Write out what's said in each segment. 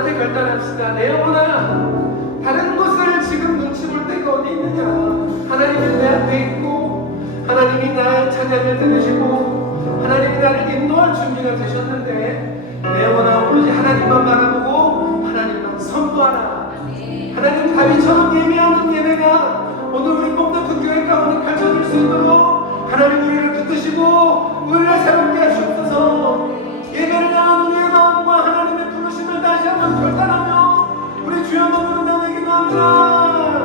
나한테 결단합시다. 내 영혼아, 다른 것을 지금 눈치 볼 때가 어디 있느냐. 하나님이 내 앞에 있고 하나님이 나의 찬양을 들으시고 하나님이 나를 인도할 준비가 되셨는데, 내 영혼아, 오로지 하나님만 바라보고 하나님만 선포하라. 하나님 다윗처럼 예배하는 예배가 오늘 우리 뽕덕한 교회 가운데 펼쳐질 수 있도록 하나님 우리를 붙드시고 우리를 새롭게 하시옵소서. 예배를 향한 우리의 마음과 하나님의 부르심을 다시 한번 결단하며 우리 주여 너를 나에게 기도합니다.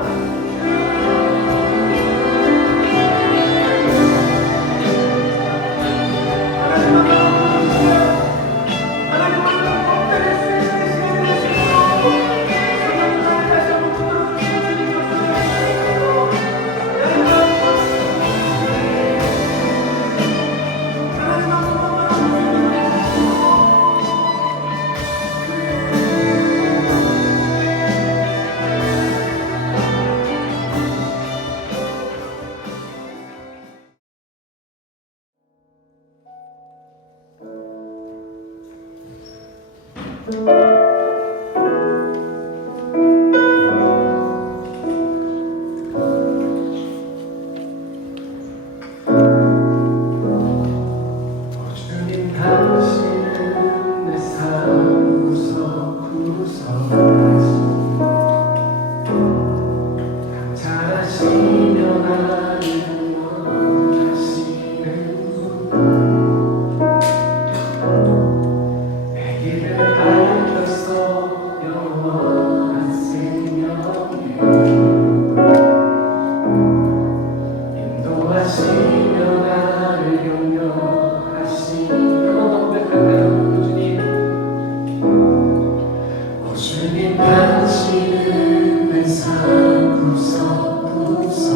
주님 당신은 내 삶 구석구석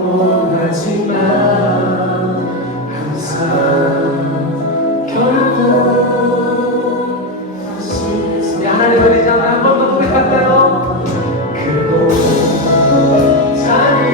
없곤 하지만 항상 결국 우리 하나님을 이제 한 번 더 고백할까요? 그곳 자는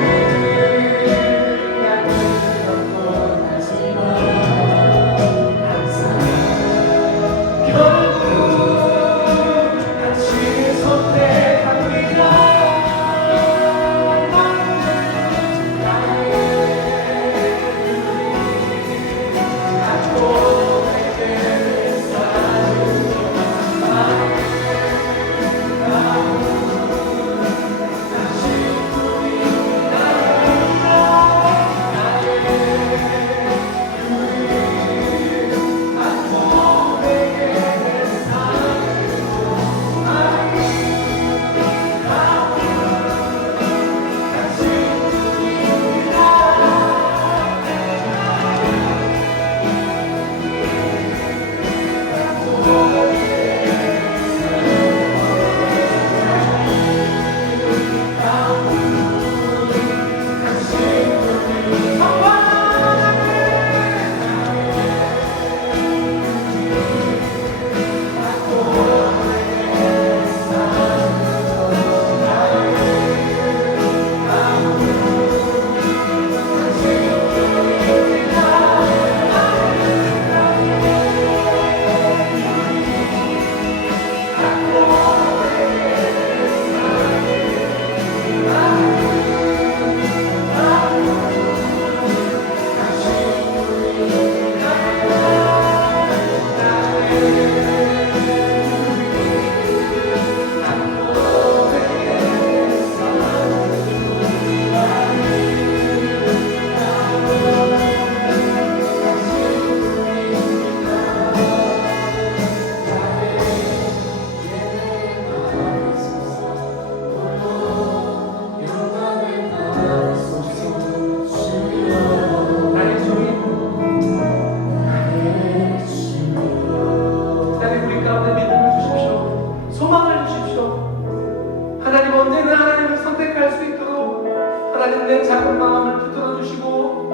하나님 내 작은 마음을 붙들어 주시고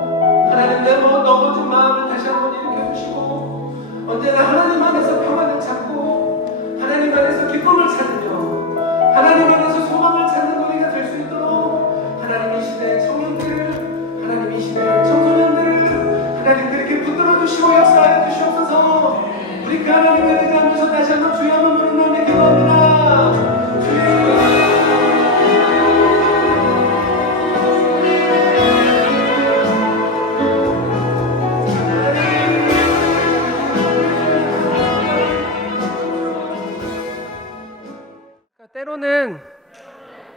하나님 내 넘어진 마음을 다시 한번 일으켜 주시고 언제나 하나님 안에서 평안을 찾고 하나님 안에서 기쁨을 찾으며 하나님 안에서 소망을 찾는 우리가 될 수 있도록 하나님 이 시대 청년들을 하나님 이 시대 청소년들을 하나님 그렇게 붙들어 주시고 역사하여 주시옵소서. 우리 하나님을 의지하면서 다시 한번 주여 한번 부르는 기도합니다. 주여 때로는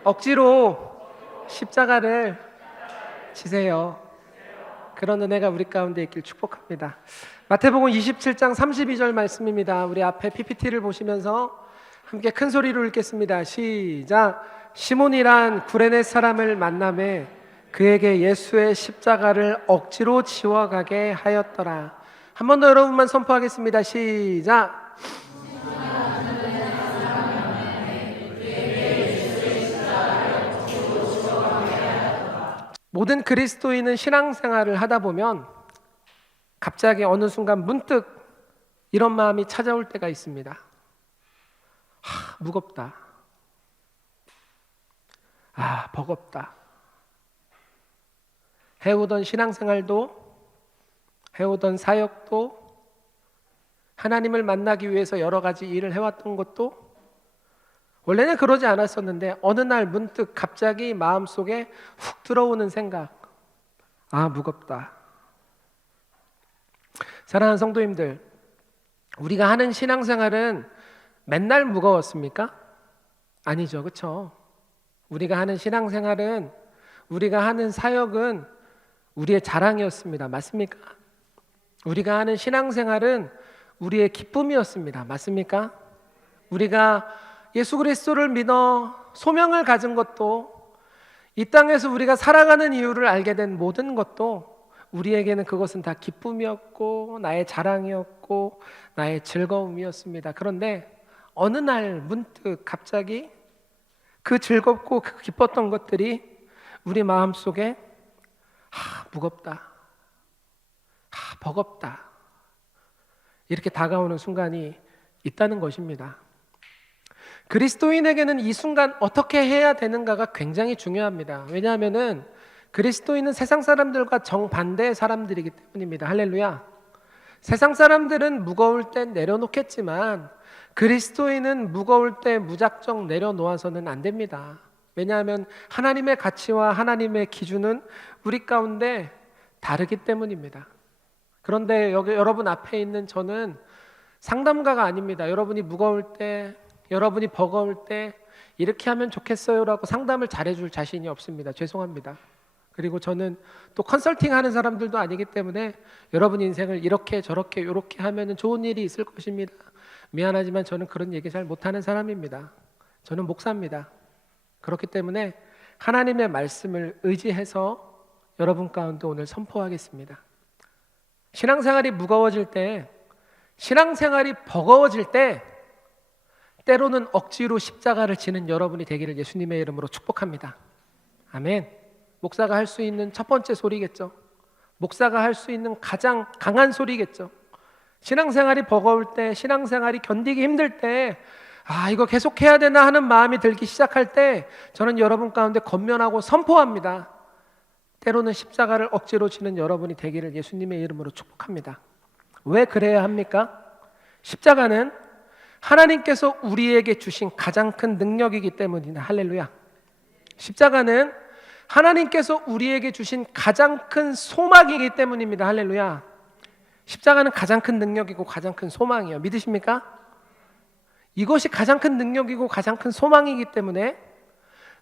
억지로 십자가를 지세요. 그런 은혜가 우리 가운데 있길 축복합니다. 마태복음 27장 32절 말씀입니다. 우리 앞에 PPT를 보시면서 함께 큰 소리로 읽겠습니다. 시작. 시몬이란 구레네 사람을 만나매 그에게 예수의 십자가를 억지로 지워가게 하였더라. 한 번 더 여러분만 선포하겠습니다. 시작. 모든 그리스도인은 신앙생활을 하다 보면 갑자기 어느 순간 문득 이런 마음이 찾아올 때가 있습니다. 무겁다. 버겁다. 해오던 신앙생활도 해오던 사역도 하나님을 만나기 위해서 여러 가지 일을 해왔던 것도 원래는 그러지 않았었는데 어느 날 문득 갑자기 마음속에 훅 들어오는 생각, 무겁다. 사랑하는 성도님들, 우리가 하는 신앙생활은 맨날 무거웠습니까? 아니죠, 그렇죠? 우리가 하는 신앙생활은, 우리가 하는 사역은 우리의 자랑이었습니다. 맞습니까? 우리가 하는 신앙생활은 우리의 기쁨이었습니다. 맞습니까? 우리가 예수 그리스도를 믿어 소명을 가진 것도, 이 땅에서 우리가 살아가는 이유를 알게 된 모든 것도 우리에게는 그것은 다 기쁨이었고 나의 자랑이었고 나의 즐거움이었습니다. 그런데 어느 날 문득 갑자기 그 즐겁고 그 기뻤던 것들이 우리 마음속에 무겁다. 버겁다. 이렇게 다가오는 순간이 있다는 것입니다. 그리스도인에게는 이 순간 어떻게 해야 되는가가 굉장히 중요합니다. 왜냐하면은 그리스도인은 세상 사람들과 정반대의 사람들이기 때문입니다. 할렐루야. 세상 사람들은 무거울 때 내려놓겠지만 그리스도인은 무거울 때 무작정 내려놓아서는 안 됩니다. 왜냐하면 하나님의 가치와 하나님의 기준은 우리 가운데 다르기 때문입니다. 그런데 여기 여러분 앞에 있는 저는 상담가가 아닙니다. 여러분이 무거울 때, 여러분이 버거울 때 이렇게 하면 좋겠어요라고 상담을 잘해줄 자신이 없습니다. 죄송합니다. 그리고 저는 또 컨설팅하는 사람들도 아니기 때문에 여러분 인생을 이렇게 저렇게 이렇게 하면 좋은 일이 있을 것입니다. 미안하지만 저는 그런 얘기 잘 못하는 사람입니다. 저는 목사입니다. 그렇기 때문에 하나님의 말씀을 의지해서 여러분 가운데 오늘 선포하겠습니다. 신앙생활이 무거워질 때, 신앙생활이 버거워질 때 때로는 억지로 십자가를 지는 여러분이 되기를 예수님의 이름으로 축복합니다. 아멘. 목사가 할 수 있는 첫 번째 소리겠죠. 목사가 할 수 있는 가장 강한 소리겠죠. 신앙생활이 버거울 때, 신앙생활이 견디기 힘들 때, 이거 계속해야 되나 하는 마음이 들기 시작할 때 저는 여러분 가운데 권면하고 선포합니다. 때로는 십자가를 억지로 지는 여러분이 되기를 예수님의 이름으로 축복합니다. 왜 그래야 합니까? 십자가는 하나님께서 우리에게 주신 가장 큰 능력이기 때문이다. 할렐루야. 십자가는 하나님께서 우리에게 주신 가장 큰 소망이기 때문입니다. 할렐루야. 십자가는 가장 큰 능력이고 가장 큰 소망이에요. 믿으십니까? 이것이 가장 큰 능력이고 가장 큰 소망이기 때문에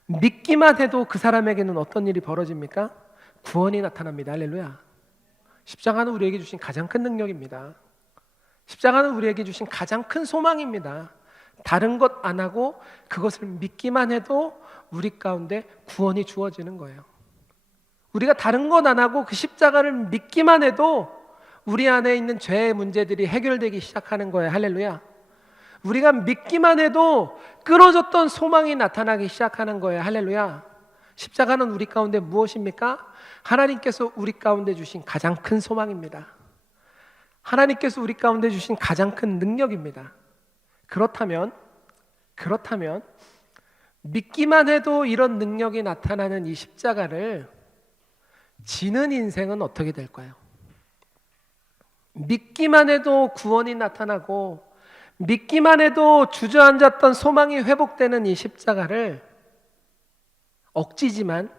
믿기만 해도 그 사람에게는 어떤 일이 벌어집니까? 구원이 나타납니다. 할렐루야. 십자가는 우리에게 주신 가장 큰 능력입니다. 십자가는 우리에게 주신 가장 큰 소망입니다. 다른 것 안 하고 그것을 믿기만 해도 우리 가운데 구원이 주어지는 거예요. 우리가 다른 것 안 하고 그 십자가를 믿기만 해도 우리 안에 있는 죄의 문제들이 해결되기 시작하는 거예요. 할렐루야. 우리가 믿기만 해도 끊어졌던 소망이 나타나기 시작하는 거예요. 할렐루야. 십자가는 우리 가운데 무엇입니까? 하나님께서 우리 가운데 주신 가장 큰 소망입니다. 하나님께서 우리 가운데 주신 가장 큰 능력입니다. 그렇다면 믿기만 해도 이런 능력이 나타나는 이 십자가를 지는 인생은 어떻게 될까요? 믿기만 해도 구원이 나타나고 믿기만 해도 주저앉았던 소망이 회복되는 이 십자가를 억지지만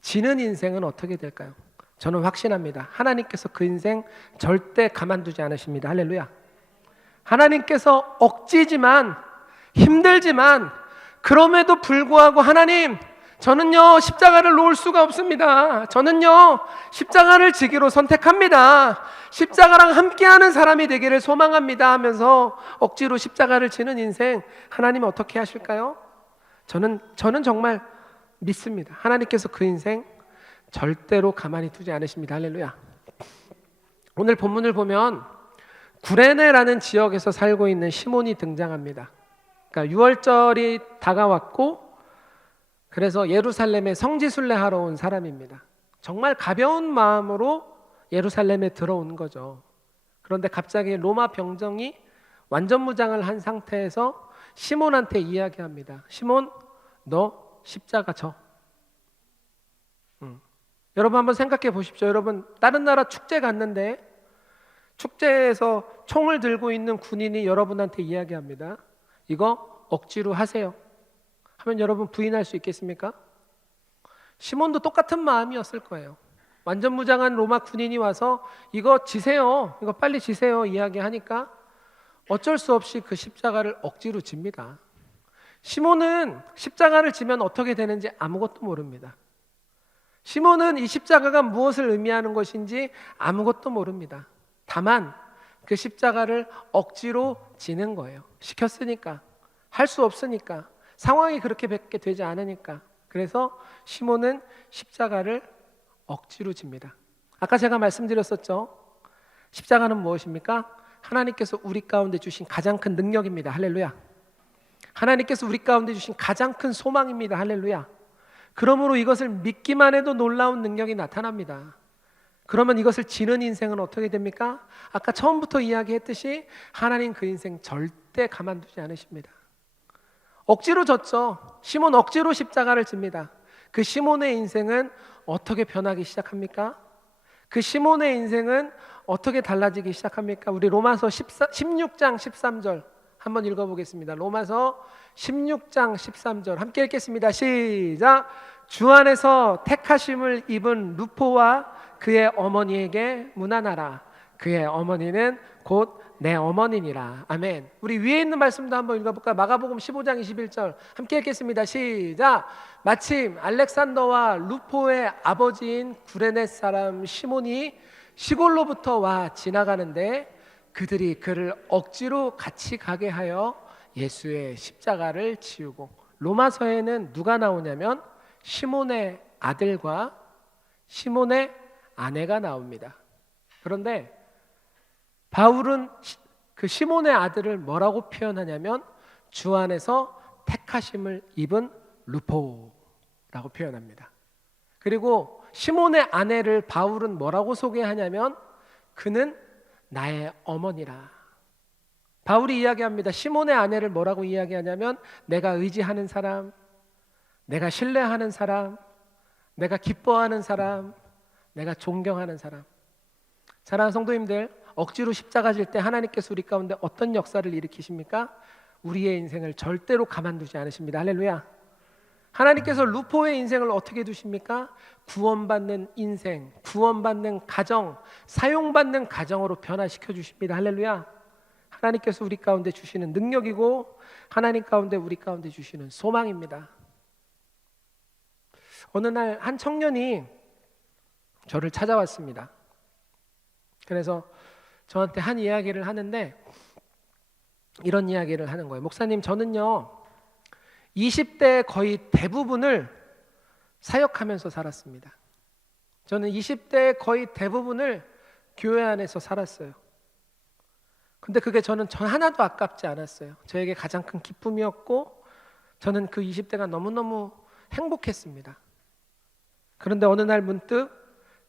지는 인생은 어떻게 될까요? 저는 확신합니다. 하나님께서 그 인생 절대 가만두지 않으십니다. 할렐루야. 하나님께서 억지지만 힘들지만 그럼에도 불구하고 하나님, 저는요 십자가를 놓을 수가 없습니다. 저는요 십자가를 지기로 선택합니다. 십자가랑 함께하는 사람이 되기를 소망합니다 하면서 억지로 십자가를 지는 인생 하나님 어떻게 하실까요? 저는 정말 믿습니다. 하나님께서 그 인생 절대로 가만히 두지 않으십니다. 할렐루야. 오늘 본문을 보면 구레네라는 지역에서 살고 있는 시몬이 등장합니다. 그러니까 유월절이 다가왔고 그래서 예루살렘에 성지순례하러 온 사람입니다. 정말 가벼운 마음으로 예루살렘에 들어온 거죠. 그런데 갑자기 로마 병정이 완전 무장을 한 상태에서 시몬한테 이야기합니다. 시몬, 너 십자가 져. 여러분 한번 생각해 보십시오. 여러분 다른 나라 축제 갔는데 축제에서 총을 들고 있는 군인이 여러분한테 이야기합니다. 이거 억지로 하세요. 하면 여러분 부인할 수 있겠습니까? 시몬도 똑같은 마음이었을 거예요. 완전 무장한 로마 군인이 와서 이거 지세요. 이거 빨리 지세요. 이야기하니까 어쩔 수 없이 그 십자가를 억지로 집니다. 시몬은 십자가를 지면 어떻게 되는지 아무것도 모릅니다. 시몬은 이 십자가가 무엇을 의미하는 것인지 아무것도 모릅니다. 다만 그 십자가를 억지로 지는 거예요. 시켰으니까, 할 수 없으니까, 상황이 그렇게 밖에 되지 않으니까. 그래서 시몬은 십자가를 억지로 집니다. 아까 제가 말씀드렸었죠. 십자가는 무엇입니까? 하나님께서 우리 가운데 주신 가장 큰 능력입니다. 할렐루야. 하나님께서 우리 가운데 주신 가장 큰 소망입니다. 할렐루야. 그러므로 이것을 믿기만 해도 놀라운 능력이 나타납니다. 그러면 이것을 지는 인생은 어떻게 됩니까? 아까 처음부터 이야기했듯이 하나님 그 인생 절대 가만두지 않으십니다. 억지로 졌죠. 시몬 억지로 십자가를 집니다. 그 시몬의 인생은 어떻게 변하기 시작합니까? 그 시몬의 인생은 어떻게 달라지기 시작합니까? 우리 로마서 16장 13절 한번 읽어보겠습니다. 로마서 16장 13절 함께 읽겠습니다. 시작. 주 안에서 택하심을 입은 루포와 그의 어머니에게 문안하라. 그의 어머니는 곧 내 어머니니라. 아멘. 우리 위에 있는 말씀도 한번 읽어볼까요? 마가복음 15장 21절 함께 읽겠습니다. 시작. 마침 알렉산더와 루포의 아버지인 구레네 사람 시몬이 시골로부터 와 지나가는데 그들이 그를 억지로 같이 가게 하여 예수의 십자가를 지우고, 로마서에는 누가 나오냐면 시몬의 아들과 시몬의 아내가 나옵니다. 그런데 바울은 그 시몬의 아들을 뭐라고 표현하냐면 주 안에서 택하심을 입은 루포라고 표현합니다. 그리고 시몬의 아내를 바울은 뭐라고 소개하냐면 그는 나의 어머니라. 바울이 이야기합니다. 시몬의 아내를 뭐라고 이야기하냐면 내가 의지하는 사람, 내가 신뢰하는 사람, 내가 기뻐하는 사람, 내가 존경하는 사람. 사랑하는 성도님들, 억지로 십자가 질 때 하나님께서 우리 가운데 어떤 역사를 일으키십니까? 우리의 인생을 절대로 가만두지 않으십니다. 할렐루야. 하나님께서 루포의 인생을 어떻게 두십니까? 구원받는 인생, 구원받는 가정, 사용받는 가정으로 변화시켜 주십니다. 할렐루야. 하나님께서 우리 가운데 주시는 능력이고 하나님 가운데 우리 가운데 주시는 소망입니다. 어느 날 한 청년이 저를 찾아왔습니다. 그래서 저한테 한 이야기를 하는데 이런 이야기를 하는 거예요. 목사님, 저는요 20대 거의 대부분을 사역하면서 살았습니다. 저는 20대 거의 대부분을 교회 안에서 살았어요. 근데 그게 저는 하나도 아깝지 않았어요. 저에게 가장 큰 기쁨이었고 저는 그 20대가 너무너무 행복했습니다. 그런데 어느 날 문득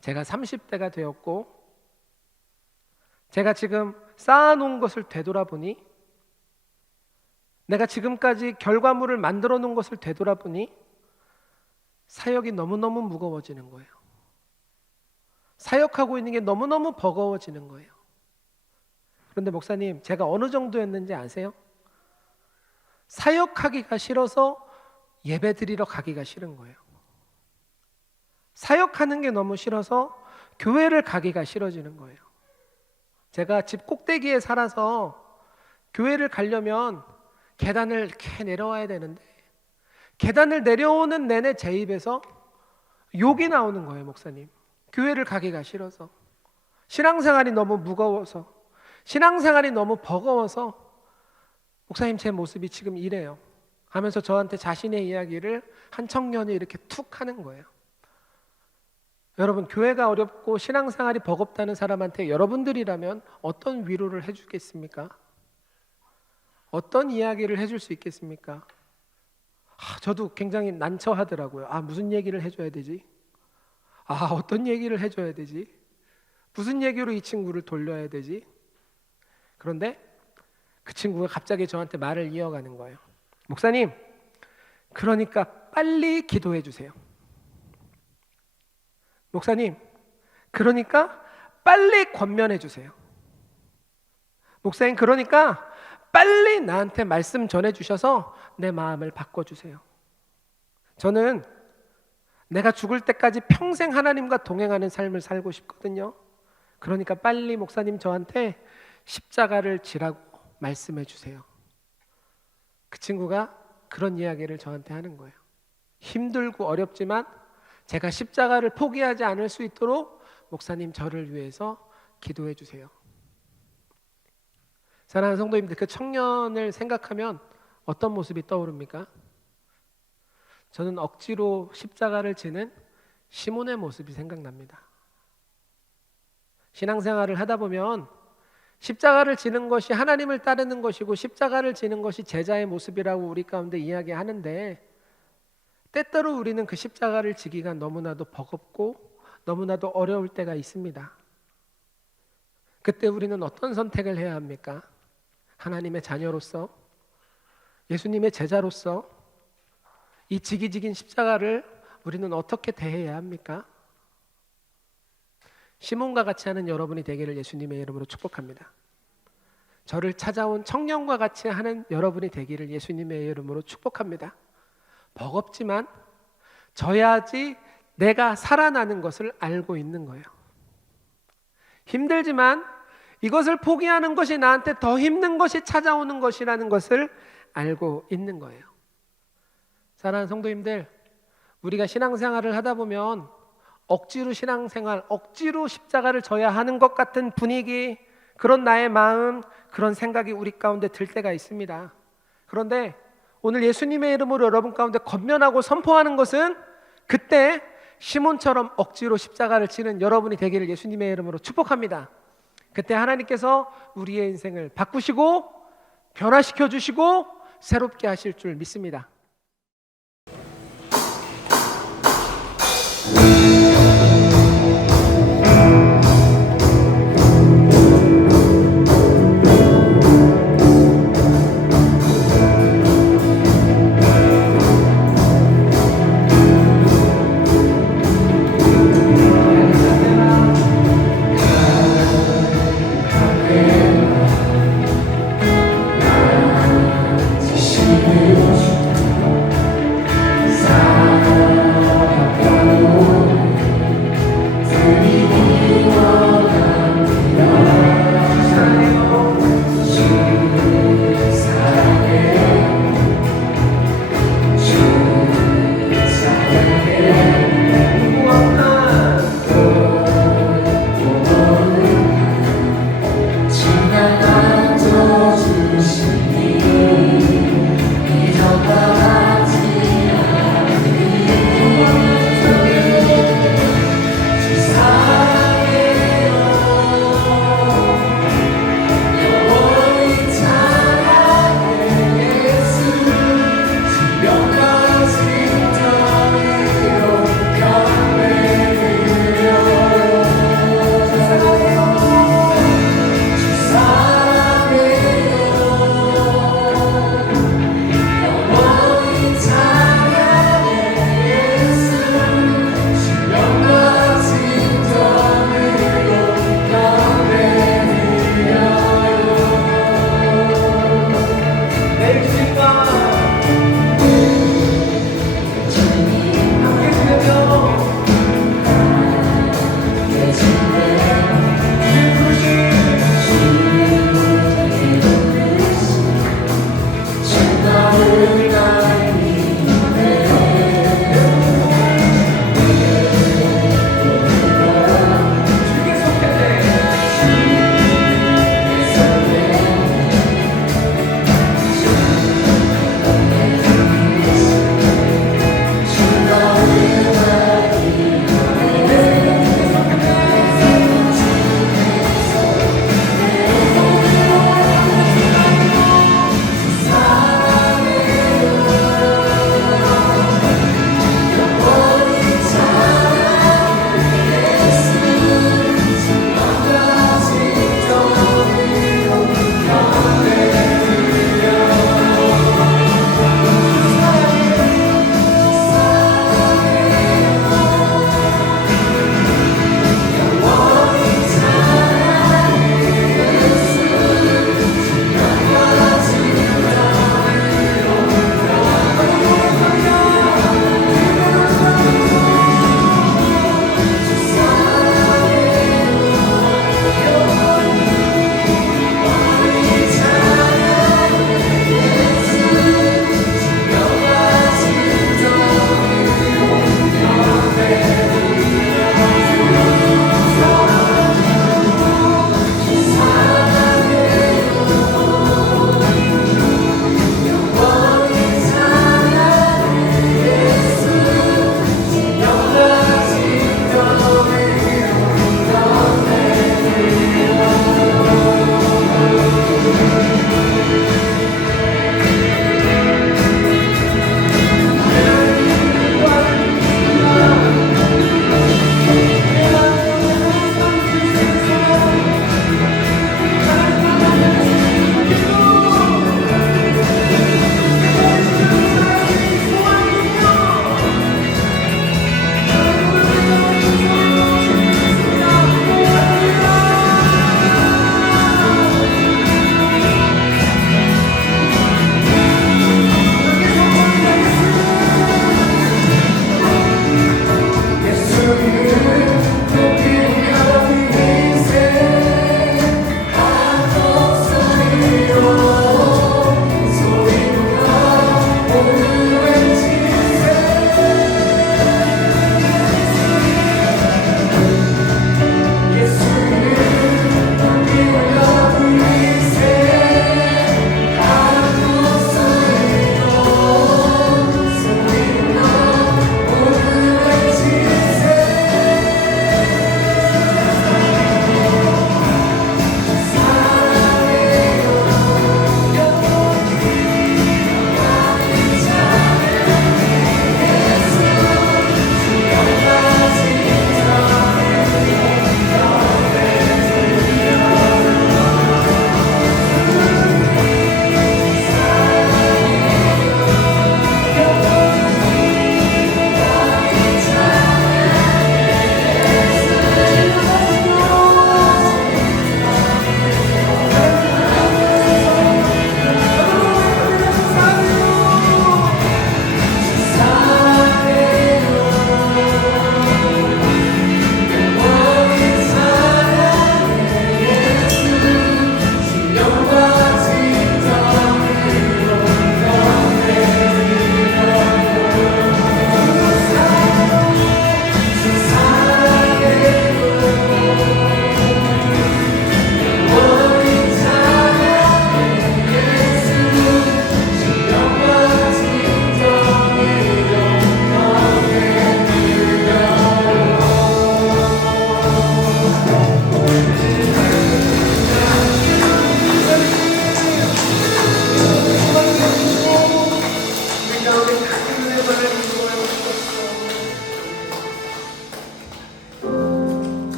제가 30대가 되었고 제가 지금 쌓아놓은 것을 되돌아보니, 내가 지금까지 결과물을 만들어 놓은 것을 되돌아보니 사역이 너무너무 무거워지는 거예요. 사역하고 있는 게 너무너무 버거워지는 거예요. 그런데 목사님, 제가 어느 정도였는지 아세요? 사역하기가 싫어서 예배 드리러 가기가 싫은 거예요. 사역하는 게 너무 싫어서 교회를 가기가 싫어지는 거예요. 제가 집 꼭대기에 살아서 교회를 가려면 계단을 이렇게 내려와야 되는데 계단을 내려오는 내내 제 입에서 욕이 나오는 거예요. 목사님, 교회를 가기가 싫어서, 신앙생활이 너무 무거워서, 신앙생활이 너무 버거워서 목사님 제 모습이 지금 이래요 하면서 저한테 자신의 이야기를 한 청년이 이렇게 툭 하는 거예요. 여러분, 교회가 어렵고 신앙생활이 버겁다는 사람한테 여러분들이라면 어떤 위로를 해주겠습니까? 어떤 이야기를 해줄 수 있겠습니까? 저도 굉장히 난처하더라고요. 무슨 얘기를 해줘야 되지? 어떤 얘기를 해줘야 되지? 무슨 얘기로 이 친구를 돌려야 되지? 그런데 그 친구가 갑자기 저한테 말을 이어가는 거예요. 목사님, 그러니까 빨리 기도해 주세요. 목사님, 그러니까 빨리 권면해 주세요. 목사님, 그러니까 빨리 나한테 말씀 전해 주셔서 내 마음을 바꿔주세요. 저는 내가 죽을 때까지 평생 하나님과 동행하는 삶을 살고 싶거든요. 그러니까 빨리 목사님 저한테 십자가를 지라고 말씀해 주세요. 그 친구가 그런 이야기를 저한테 하는 거예요. 힘들고 어렵지만 제가 십자가를 포기하지 않을 수 있도록 목사님 저를 위해서 기도해 주세요. 사랑하는 성도님들, 그 청년을 생각하면 어떤 모습이 떠오릅니까? 저는 억지로 십자가를 지는 시몬의 모습이 생각납니다. 신앙생활을 하다 보면 십자가를 지는 것이 하나님을 따르는 것이고 십자가를 지는 것이 제자의 모습이라고 우리 가운데 이야기하는데, 때때로 우리는 그 십자가를 지기가 너무나도 버겁고 너무나도 어려울 때가 있습니다. 그때 우리는 어떤 선택을 해야 합니까? 하나님의 자녀로서, 예수님의 제자로서 이 지기지긴 십자가를 우리는 어떻게 대해야 합니까? 시몬과 같이 하는 여러분이 되기를 예수님의 이름으로 축복합니다. 저를 찾아온 청년과 같이 하는 여러분이 되기를 예수님의 이름으로 축복합니다. 버겁지만 져야지 내가 살아나는 것을 알고 있는 거예요. 힘들지만 이것을 포기하는 것이 나한테 더 힘든 것이 찾아오는 것이라는 것을 알고 있는 거예요. 사랑하는 성도님들, 우리가 신앙생활을 하다 보면 억지로 신앙생활, 억지로 십자가를 져야 하는 것 같은 분위기, 그런 나의 마음, 그런 생각이 우리 가운데 들 때가 있습니다. 그런데 오늘 예수님의 이름으로 여러분 가운데 권면하고 선포하는 것은 그때 시몬처럼 억지로 십자가를 지는 여러분이 되기를 예수님의 이름으로 축복합니다. 그때 하나님께서 우리의 인생을 바꾸시고 변화시켜 주시고 새롭게 하실 줄 믿습니다.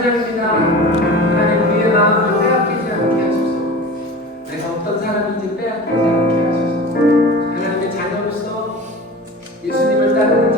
찬양입니다. 하나님 우리의 마음을 빼앗기지 않게 하소서. 내가 어떤 사람인지 빼앗기지 않게 하소서. 하나님의 자녀로서 예수님을 따르는